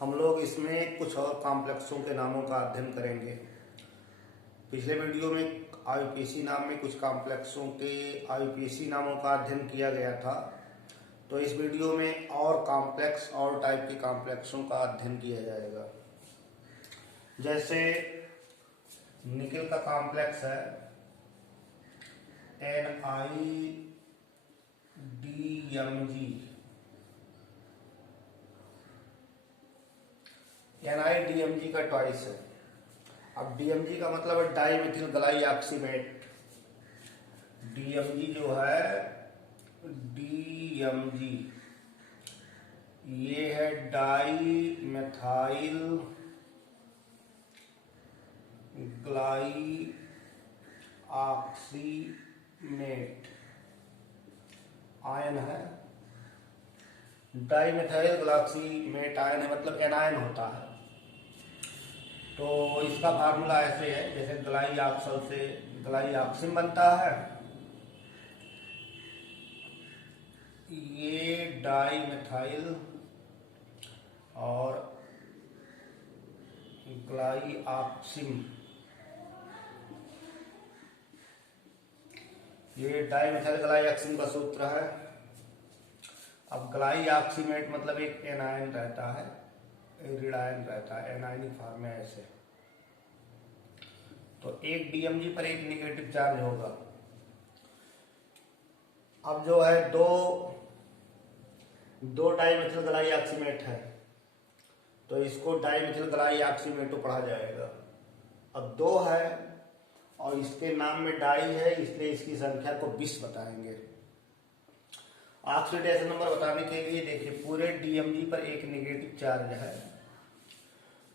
हम लोग इसमें कुछ और कॉम्प्लेक्सों के नामों का अध्ययन करेंगे। पिछले वीडियो में आईयूपीएसी नाम में कुछ कॉम्प्लेक्सों के आईयूपीएसी नामों का अध्ययन किया गया था। तो इस वीडियो में और कॉम्प्लेक्स और टाइप के कॉम्प्लेक्सों का अध्ययन किया जाएगा। जैसे निकेल का कॉम्प्लेक्स है NiDMg। NiDMg का ट्वाइस है। अब DMg का मतलब है डाई मिथिल ग्लाई ऑक्सीमेट। DMg जो है DMg ये है डाई मेथाइल ग्लाई ऑक्सीमेट आयन है। डाई मेथाइल ग्लाक्सीमेट आयन है मतलब एनायन होता है। तो इसका फार्मूला ऐसे है, जैसे ग्लाई ऑक्सल से ग्लाई ऑक्सिम बनता है, ये डाई मेथाइल और ग्लाई ऑक्सिम, ये डाई मेथाइल ग्लाई ऑक्सिम का सूत्र है। अब ग्लाई ऑक्सीमेट मतलब एक एनायन रहता है, ऋण आयन रहता है, एनायनिक फॉर्म में ऐसे। तो एक DMg पर एक निगेटिव चार्ज होगा। अब जो है दो डाईमिथिल ग्लाई ऑक्सीमेट है, तो इसको डाईमिथिल ग्लाई ऑक्सीमेटो पढ़ा जाएगा। अब दो है और इसके नाम में डाई है, इसलिए इसकी संख्या को 20 बताएंगे। ऑक्सीडेशन नंबर बताने के लिए देखिए, पूरे DMg पर एक निगेटिव चार्ज है,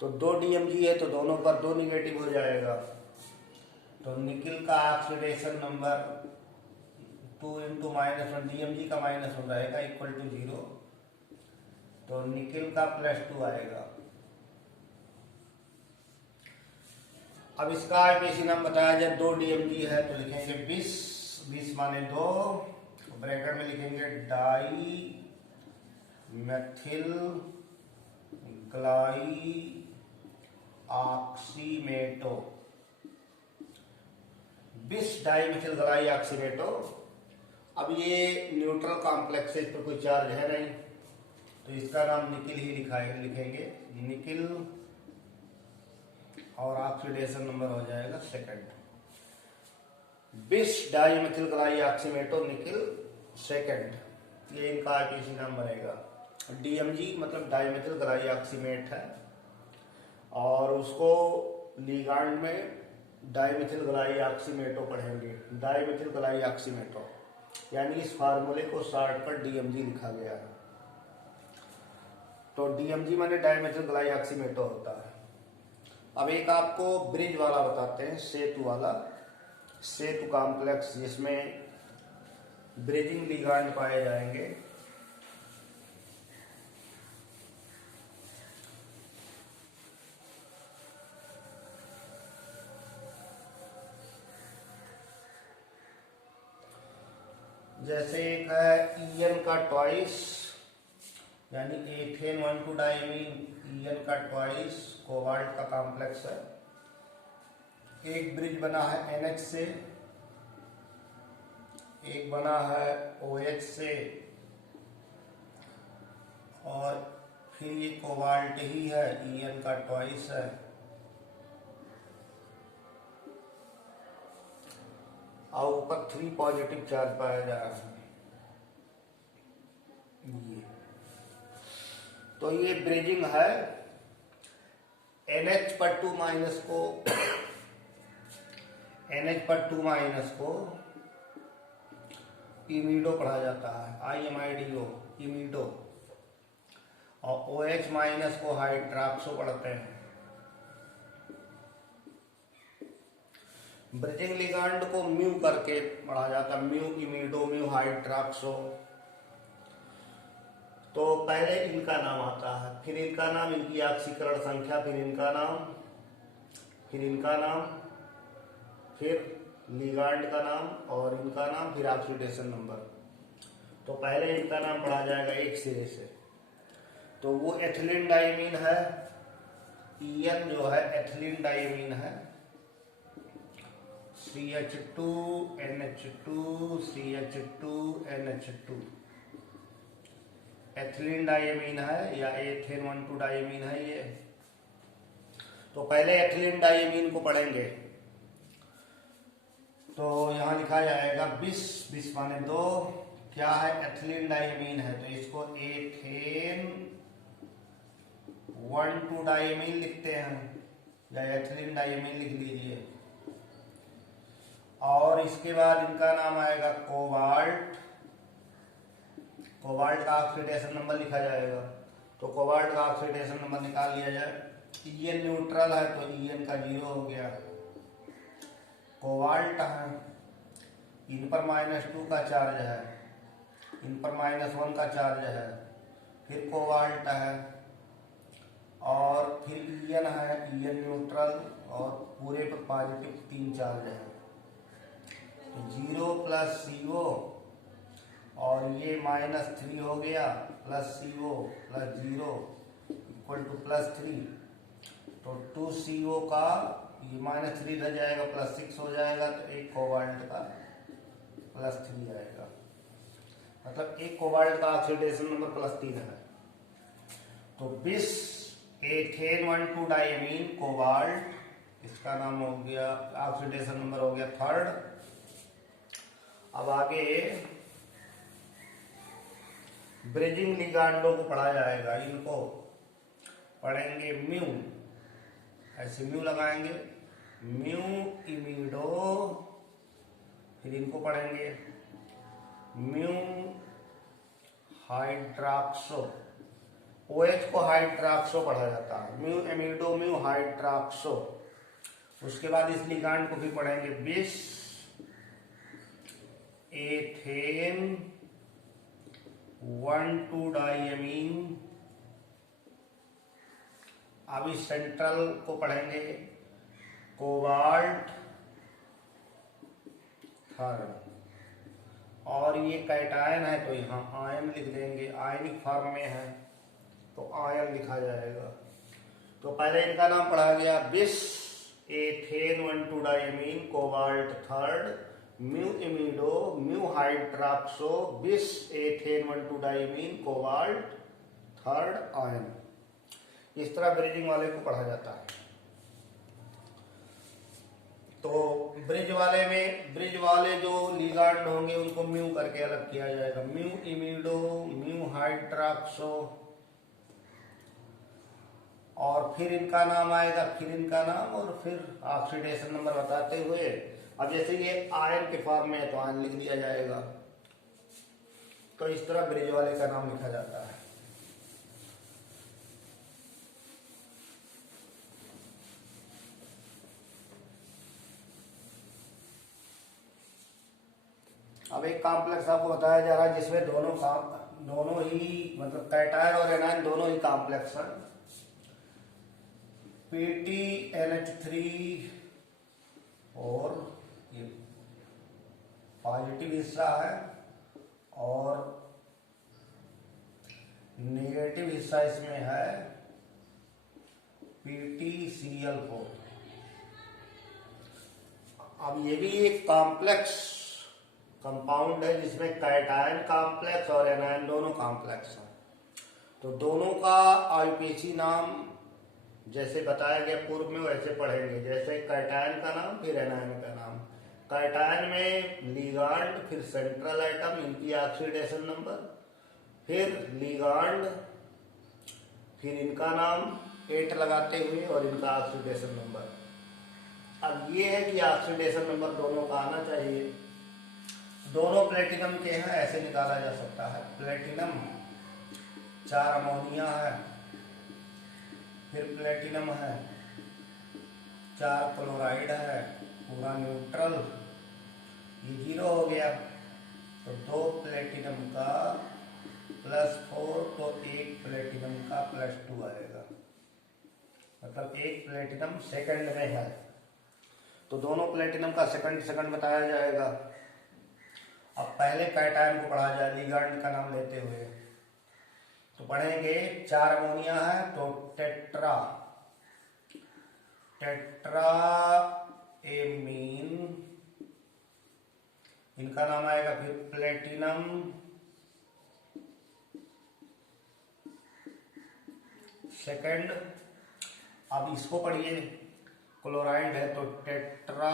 तो दो DMg है तो दोनों पर दो निगेटिव हो जाएगा। तो निकिल का ऑक्सीडेशन नंबर 2 × -1, DMg का -1 रहेगा इक्वल टू 0। तो निकिल का +2 आएगा। अब इसका आईयूपीएसी नाम बताया जाए, 2 DMg है तो लिखेंगे 20 माने 2, ब्रैकेट में लिखेंगे डाई मेथिल ग्लाई ऑक्सीमेटो, 20 डाई मेथिल ग्लाई ऑक्सीमेटो। अब ये न्यूट्रल कॉम्प्लेक्स है, इस पर कोई चार्ज है नहीं, तो इसका नाम निकिल ही लिखेंगे निकिल, और ऑक्सीडेशन नंबर हो जाएगा सेकंड। 20 डाई मेथिल ग्लाई ऑक्सीमेटो निकिल सेकंड, ये इनका आईयूपीएसी नाम बनेगा। DMg मतलब डाईमेथिल ग्लाई ऑक्सीमेट है, और उसको लिगांड में डाईमेथिल ग्लाई ऑक्सीमेटो पढ़ेंगे, डाईमेथिल ग्लाई ऑक्सीमेटो, यानी इस फार्मूले को शॉर्ट पर DMg लिखा गया है। तो DMg माने डाईमेथिल ग्लाई ऑक्सीमेटो होता है। अब एक आपको ब्रिज वाला बताते हैं, सेतु वाला, सेतु कॉम्प्लेक्स, जिसमें ब्रिजिंग लिगांड पाए जाएंगे। जैसे एक है EN का ट्वाइस, यानी एथेन 1,2 डाइमीन, EN का ट्वाइस कोबाल्ट का कॉम्प्लेक्स है। एक ब्रिज बना है NH से, एक बना है OH से, और फिर ये कोबाल्ट ही है, EN का ट्वाइस है। और ऊपर 3 पॉजिटिव चार्ज पाया जा रहा है। ये तो ये ब्रिजिंग है। NH पर 2 माइनस को NH पर 2 माइनस को इमीडो पढ़ा जाता है, IMIDO इमीडो, और OH माइनस को हाइड्रॉक्सो पढ़ते हैं। ब्रिजिंग लिगांड को म्यू करके पढ़ा जाता है, म्यू इमीडो, म्यू हाइड्रॉक्सो। तो पहले इनका नाम आता है, फिर इनका नाम, इनकी ऑक्सीकरण संख्या, फिर इनका नाम, फिर इनका नाम, फिर लिगांड का नाम और इनका नाम, फिर ऑक्सीडेशन नंबर। तो पहले इनका नाम पढ़ा जाएगा एक सिरे से। तो वो एथिलीन डाइमीन है, EN जो है एथिलीन डाइमीन है, CH2NH2 CH2NH2 एथिलीन डाइमीन है या एथेन 1,2 डाइमीन है ये। तो पहले एथिलीन डाइमीन को पढ़ेंगे। तो यहाँ लिखा जाएगा 20 माने 2, क्या है एथिलीन डाइमीन है, तो इसको एथेन 1,2 डाइमीन लिखते हैं या एथिलीन डाइमीन लिख लीजिए। और इसके बाद इनका नाम आएगा कोबाल्ट। कोबाल्ट का ऑक्सीडेशन नंबर लिखा जाएगा। तो कोबाल्ट का ऑक्सीडेशन नंबर निकाल लिया जाए। EN न्यूट्रल है तो EN का 0 हो गया। कोबाल्ट है, इन पर -2 का चार्ज है, इन पर -1 का चार्ज है, फिर कोबाल्ट है और फिर EN है, EN न्यूट्रल और पूरे पर पॉजिटिव 3 चार्ज है। तो 0 + CO और ये -3 हो गया + CO + 0 = +3। तो 2CO का ये -3 रह जाएगा +6 हो जाएगा, तो एक कोबाल्ट का +3 आएगा। मतलब एक कोबाल्ट का ऑक्सीडेशन नंबर +3 है। तो 20 एथेन 1,2 डाइमीन कोबाल्ट, इसका नाम हो गया, ऑक्सीडेशन नंबर हो गया 3rd। अब आगे ब्रिजिंग लिगांडों को पढ़ा जाएगा। इनको पढ़ेंगे म्यू, ऐसे म्यू लगाएंगे, म्यू इमिडो, फिर इनको पढ़ेंगे म्यू हाइड्रॉक्सो। OH को हाइड्रॉक्सो पढ़ा जाता है, म्यू इमिडो म्यू हाइड्रॉक्सो। उसके बाद इस लिगांड को भी पढ़ेंगे 20 एथेन 1,2 डाइमीन। अब इस सेंट्रल को पढ़ेंगे कोबाल्ट 3rd। और ये कैटायन है तो यहाँ आयन लिख देंगे, आयनिक फॉर्म में है तो आयन लिखा जाएगा। तो पहले इनका नाम पढ़ा गया 20 ethane 1,2 diamine cobalt 3rd mu imido mu hydroxo 20 ethane 1,2 diamine cobalt 3rd ion. इस तरह ब्रिजिंग वाले को पढ़ा जाता है। तो ब्रिज वाले जो लिगांड होंगे उनको म्यू करके अलग किया जाएगा, म्यू इमिडो म्यू हाइड्रॉक्सो। और फिर इनका नाम आएगा, फिर इनका नाम और फिर ऑक्सीडेशन नंबर बताते हुए। अब जैसे ये आयन के फॉर्म में है तो आयन लिख दिया जाएगा। तो इस तरह ब्रिज वाले का नाम लिखा जाता है। अब एक कॉम्प्लेक्स आपको बताया जा रहा है जिसमें दोनों ही मतलब कैटायन और एनायन दोनों ही कॉम्प्लेक्स हैं। PTNH3 और ये पॉजिटिव हिस्सा है और नेगेटिव हिस्सा इसमें है PTCl4। अब ये भी एक कॉम्प्लेक्स कंपाउंड है जिसमें कैटायन कॉम्प्लेक्स और एनायन दोनों कॉम्प्लेक्स हैं। तो दोनों का IUPAC नाम जैसे बताया गया पूर्व में वैसे पढ़ेंगे, जैसे कैटायन का नाम फिर एनायन का नाम। कैटायन में लिगांड फिर सेंट्रल एटम, इनकी ऑक्सीडेशन नंबर, फिर लिगांड, फिर इनका नाम 8 लगाते हुए और इनका ऑक्सीडेशन नंबर। अब ये है कि ऑक्सीडेशन नंबर दोनों का आना चाहिए। दोनों प्लेटिनम के हैं, ऐसे निकाला जा सकता है। प्लेटिनम 4 अमोनिया है, फिर प्लेटिनम है 4 क्लोराइड है, पूरा न्यूट्रल, ये 0 हो गया। तो 2 प्लेटिनम का +4 तो 1 प्लेटिनम का +2 आएगा, मतलब 1 प्लेटिनम सेकंड में है। तो दोनों प्लेटिनम का सेकंड बताया जाएगा। अब पहले कैटायन को पढ़ा जाए लिगांड का नाम लेते हुए। तो पढ़ेंगे 4 अमोनिया है तो टेट्रा एमीन, इनका नाम आएगा फिर प्लेटिनम सेकंड। अब इसको पढ़िए, क्लोराइड है तो टेट्रा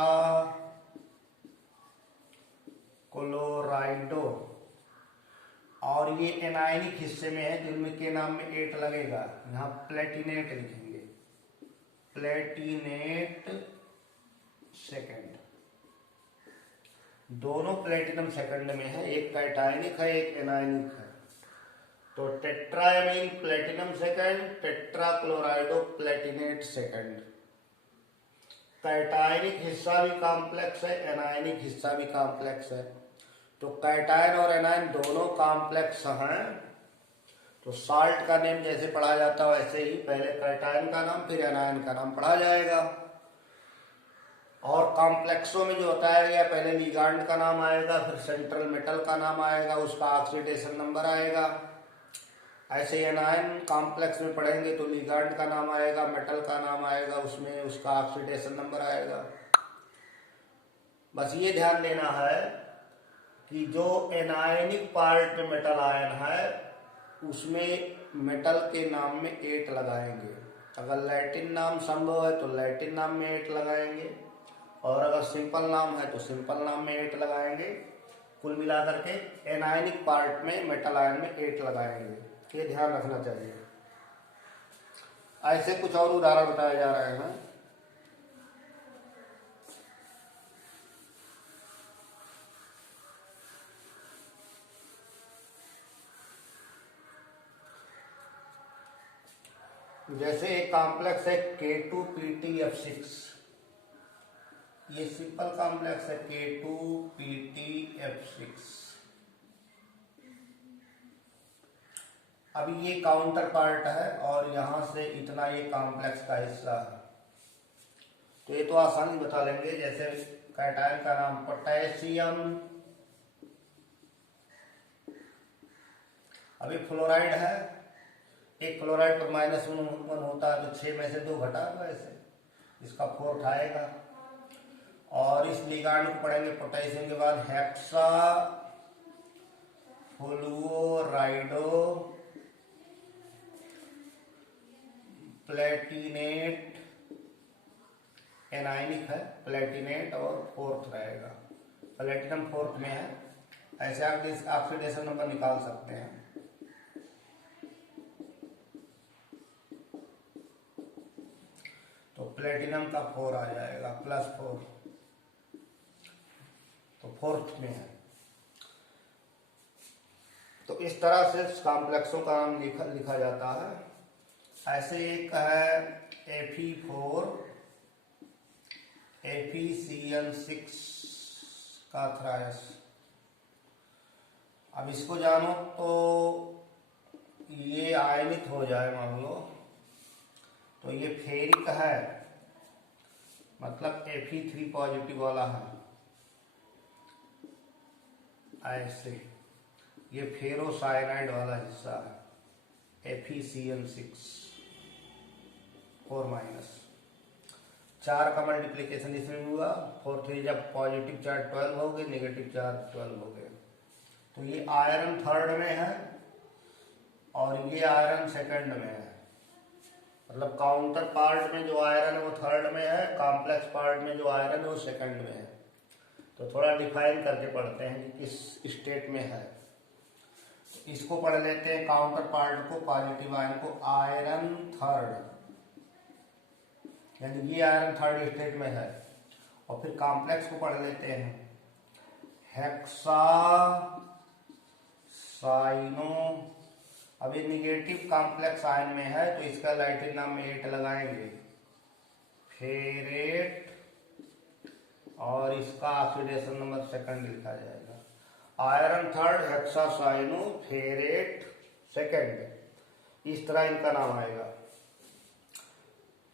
क्लोराइडो, और ये एनायनिक हिस्से में है जिनमें के नाम में 8 लगेगा, यहाँ प्लेटिनेट लिखेंगे, प्लेटिनेट सेकंड। दोनों प्लेटिनम सेकंड में है, एक कैटायनिक है एक एनायनिक है। तो tetraammine platinum second, tetra क्लोराइडो Palatinate second. Cationic हिस्सा भी कॉम्प्लेक्स है, एनायनिक हिस्सा भी कॉम्प्लेक्स है। तो कैटायन और एनायन दोनों कॉम्प्लेक्स हैं। तो साल्ट का नेम जैसे पढ़ा जाता है वैसे ही पहले कैटायन का नाम फिर एनायन का नाम पढ़ा जाएगा। और कॉम्प्लेक्सों में जो बताया गया पहले लिगांड का नाम आएगा, फिर सेंट्रल मेटल का नाम आएगा, उसका ऑक्सीडेशन नंबर आएगा। ऐसे एनायन कॉम्प्लेक्स में पढ़ेंगे तो लिगांड का नाम आएगा, मेटल का नाम आएगा, उसमें उसका ऑक्सीडेशन नंबर आएगा। बस ये ध्यान देना है कि जो एनायनिक पार्ट में मेटल आयन है उसमें मेटल के नाम में 8 लगाएंगे। अगर लैटिन नाम संभव है तो लैटिन नाम में 8 लगाएंगे, और अगर सिंपल नाम है तो सिंपल नाम में 8 लगाएंगे। कुल मिलाकर के एनायनिक पार्ट में मेटल आयन में 8 लगाएंगे, ये ध्यान रखना चाहिए। ऐसे कुछ और उदाहरण बताए जा रहे हैं। जैसे एक कॉम्प्लेक्स है K2PtF6, ये सिंपल कॉम्प्लेक्स है K2PtF6। अभी ये काउंटर पार्ट है और यहां से इतना ये कॉम्प्लेक्स का हिस्सा है। तो ये तो आसानी बता लेंगे। जैसे कैटायन का नाम पोटेशियम, अभी फ्लोराइड है, एक फ्लोराइड पर -1 होता है तो 6 में से 2 घटा दो, ऐसे इसका 4th आएगा। और इस लिगांड को पढ़ेंगे पोटेशियम के बाद हेक्सा फ्लुओराइडो प्लेटिनेट, एनायनिक है प्लेटिनेट, और 4th रहेगा, प्लेटिनम 4th में है। ऐसे आप ऑक्सीडेशन नंबर निकाल सकते हैं। तो प्लेटिनम का 4 आ जाएगा +4, तो 4th में है। तो इस तरह से कॉम्प्लेक्सों का नाम लिखा जाता है। ऐसे एक है Fe4 FeCl6 का थ्रायस। अब इसको जानो तो ये आयनित हो जाए मान लो, तो ये फेरिक है, मतलब Fe3 पॉजिटिव वाला है। ऐसे ये फेरोसाइनाइड वाला हिस्सा है FeCl6 4-। 4 का मल्टीप्लीकेशन इसमें हुआ, 4 3 जब पॉजिटिव चार्ज 12 हो गए, नेगेटिव चार्ज 12 हो गए। तो ये आयरन 3rd में है और ये आयरन 2nd में है। मतलब काउंटर पार्ट में जो आयरन है वो 3rd में है, कॉम्प्लेक्स पार्ट में जो आयरन है वो 2nd में है। तो थोड़ा डिफाइन करके पढ़ते हैं कि किस स्टेट में है। तो इसको पढ़ लेते हैं काउंटर पार्ट को, पॉजिटिव आयन को, आयरन 3rd, यानी ये आयरन 3rd स्टेट में है। और फिर कॉम्प्लेक्स को पढ़ लेते हैं, हेक्सा साइनो। अब ये निगेटिव कॉम्प्लेक्स आयन में है तो इसका लैटिन नाम में 8 लगाएंगे, फेरेट, और इसका ऑक्सीडेशन नंबर 2nd लिखा जाएगा। Iron 3rd, hexa cyano, ferret 2nd, इस तरह इनका नाम आएगा।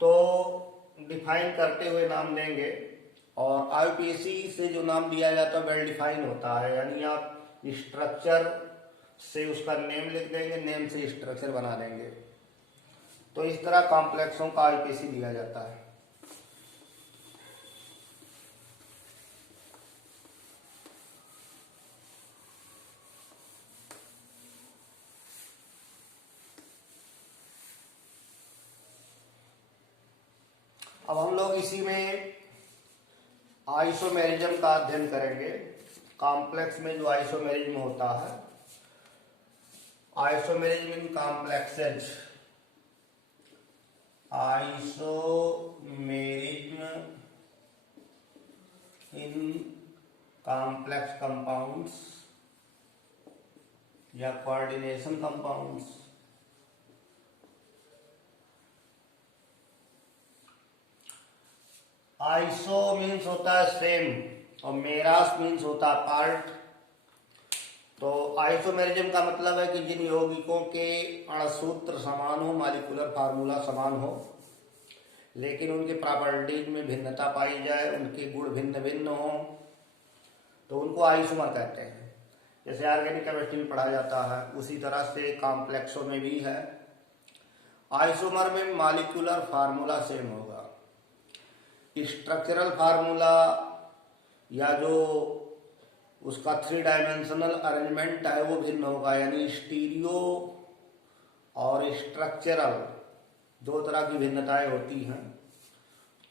तो डिफाइन करते हुए नाम देंगे, और आईयूपीएसी से जो नाम दिया जाता है वेल डिफाइन होता है, यानी आप स्ट्रक्चर से उसका नेम लिख देंगे, नेम से स्ट्रक्चर बना देंगे। तो इस तरह कॉम्प्लेक्सों का आईपीसी दिया जाता है। अब हम लोग इसी में आइसोमेरिज्म का अध्ययन करेंगे। कॉम्प्लेक्स में जो आइसोमेरिज्म होता है, isomerism in complexes, isomerism in complex compounds या कोऑर्डिनेशन कंपाउंड्स। आइसो मीन्स होता है सेम और मेरास मीन्स होता है पार्ट। तो आइसोमेरिज्म का मतलब है कि जिन यौगिकों के अणसूत्र समान हो, मालिकुलर फार्मूला समान हो, लेकिन उनके प्रॉपर्टीज में भिन्नता पाई जाए, उनके गुण भिन्न भिन्न हो, तो उनको आइसोमर कहते हैं। जैसे ऑर्गेनिक केमिस्ट्री में पढ़ा जाता है, उसी तरह से कॉम्प्लेक्सों में भी है। आइसोमर में मालिकुलर फार्मूला सेम होगा, स्ट्रक्चरल फार्मूला या जो उसका 3 डायमेंशनल अरेंजमेंट है वो भिन्न होगा। यानी स्टीरियो और स्ट्रक्चरल 2 तरह की भिन्नताएं होती हैं।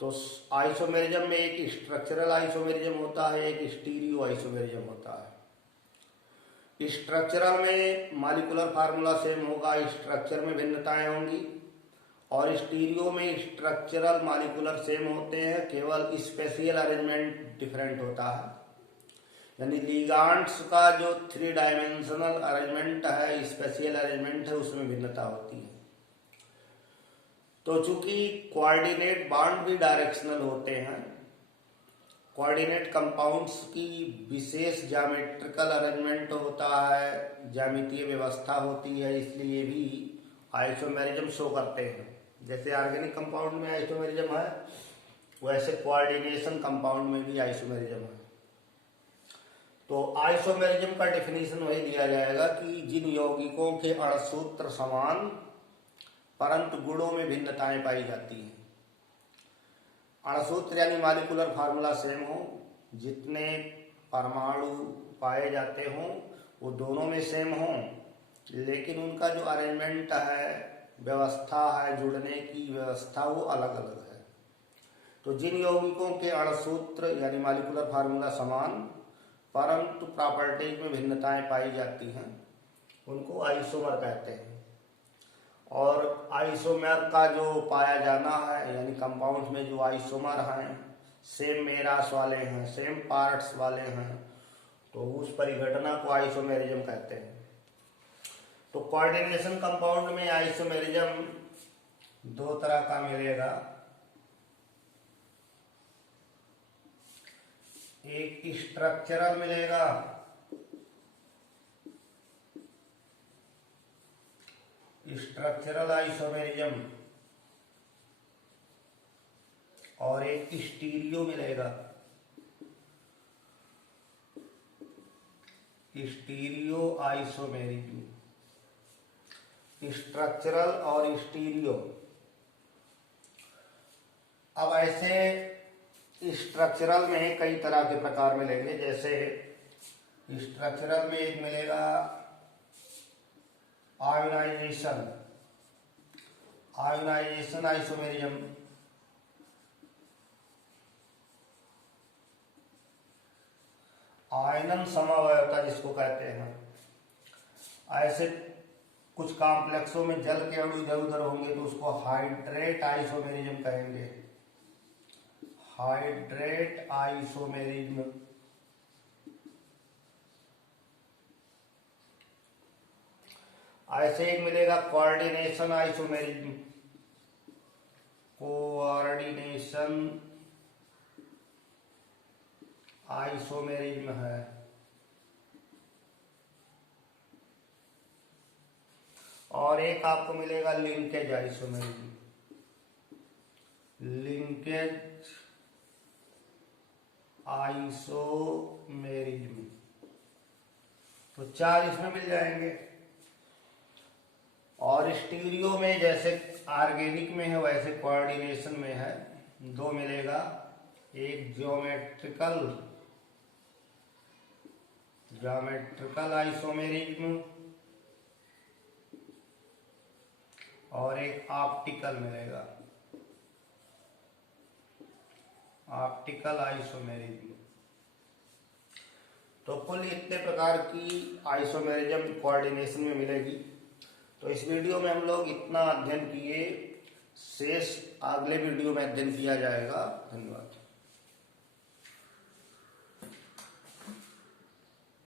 तो आइसोमेरिज्म में एक स्ट्रक्चरल आइसोमेरिज्म होता है, एक स्टीरियो आइसोमेरिज्म होता है। स्ट्रक्चरल में मालिकुलर फार्मूला सेम होगा, स्ट्रक्चर में भिन्नताएं होंगी। और स्टीरियो में स्ट्रक्चरल मालिकुलर सेम होते हैं, केवल स्पेशियल अरेंजमेंट डिफरेंट होता है। यानी लिगांड्स का जो 3 डायमेंशनल अरेंजमेंट है, स्पेशियल अरेंजमेंट है, उसमें भिन्नता होती है। तो चूंकि कोऑर्डिनेट बॉन्ड भी डायरेक्शनल होते हैं, कोऑर्डिनेट कंपाउंड्स की विशेष ज्यामेट्रिकल अरेंजमेंट होता है, ज्यामितीय व्यवस्था होती है, इसलिए भी आइसोमेरिज्म शो करते हैं। जैसे ऑर्गेनिक कंपाउंड में आइसोमेरिज्म है, वैसे कोऑर्डिनेशन कंपाउंड में भी आइसोमेरिज्म है। तो आइसोमेरिज्म का डेफिनेशन वही दिया जाएगा कि जिन यौगिकों के अणसूत्र समान परंतु गुणों में भिन्नताएं पाई जाती हैं। अणसूत्र यानी मालिकुलर फार्मूला सेम हो, जितने परमाणु पाए जाते हों वो दोनों में सेम हों, लेकिन उनका जो अरेंजमेंट है, व्यवस्था है, जुड़ने की व्यवस्था, वो अलग अलग है। तो जिन यौगिकों के अणसूत्र यानी मालिकुलर फार्मूला समान परंतु प्रॉपर्टीज में भिन्नताएं पाई जाती हैं, उनको आइसोमर कहते हैं। और आइसोमर का जो पाया जाना है, यानी कंपाउंड में जो आइसोमर हैं, सेम मेरास वाले हैं, सेम पार्ट्स वाले हैं, तो उस परिघटना को आइसोमेरिज्म कहते हैं। तो कोऑर्डिनेशन कंपाउंड में आइसोमेरिज्म 2 तरह का मिलेगा। एक स्ट्रक्चरल मिलेगा स्ट्रक्चरल आइसोमेरिज्म, और एक स्टीरियो मिलेगा स्टीरियो आइसोमेरिज्म। स्ट्रक्चरल और स्टीरियो। अब ऐसे स्ट्रक्चरल में कई तरह के प्रकार मिलेंगे। जैसे स्ट्रक्चरल में एक मिलेगा आयोनाइजेशन आइसोमेरिज्म। आयनन समअवयवता जिसको कहते हैं। ऐसे कुछ कॉम्प्लेक्सों में जल के अणु इधर उधर होंगे तो उसको हाइड्रेट आइसोमेरिज्म कहेंगे। Hydrate isomerism. ऐसे एक मिलेगा कोऑर्डिनेशन आइसोमेरिज्म। कोऑर्डिनेशन आइसोमेरिज्म है। और एक आपको मिलेगा लिंकेज आइसोमेरिज्म। Linkage isomerism. तो 4 इसमें मिल जाएंगे। और स्टीरियो में जैसे ऑर्गेनिक में है वैसे कोऑर्डिनेशन में है, 2 मिलेगा। एक ज्योमेट्रिकल आइसोमेरिज्म और एक ऑप्टिकल मिलेगा, ऑप्टिकल आइसोमेरिज्म। तो कुल इतने प्रकार की आइसोमेरिज्म कोऑर्डिनेशन में मिलेगी। तो इस वीडियो में हम लोग इतना अध्ययन किए, शेष अगले वीडियो में अध्ययन किया जाएगा। धन्यवाद।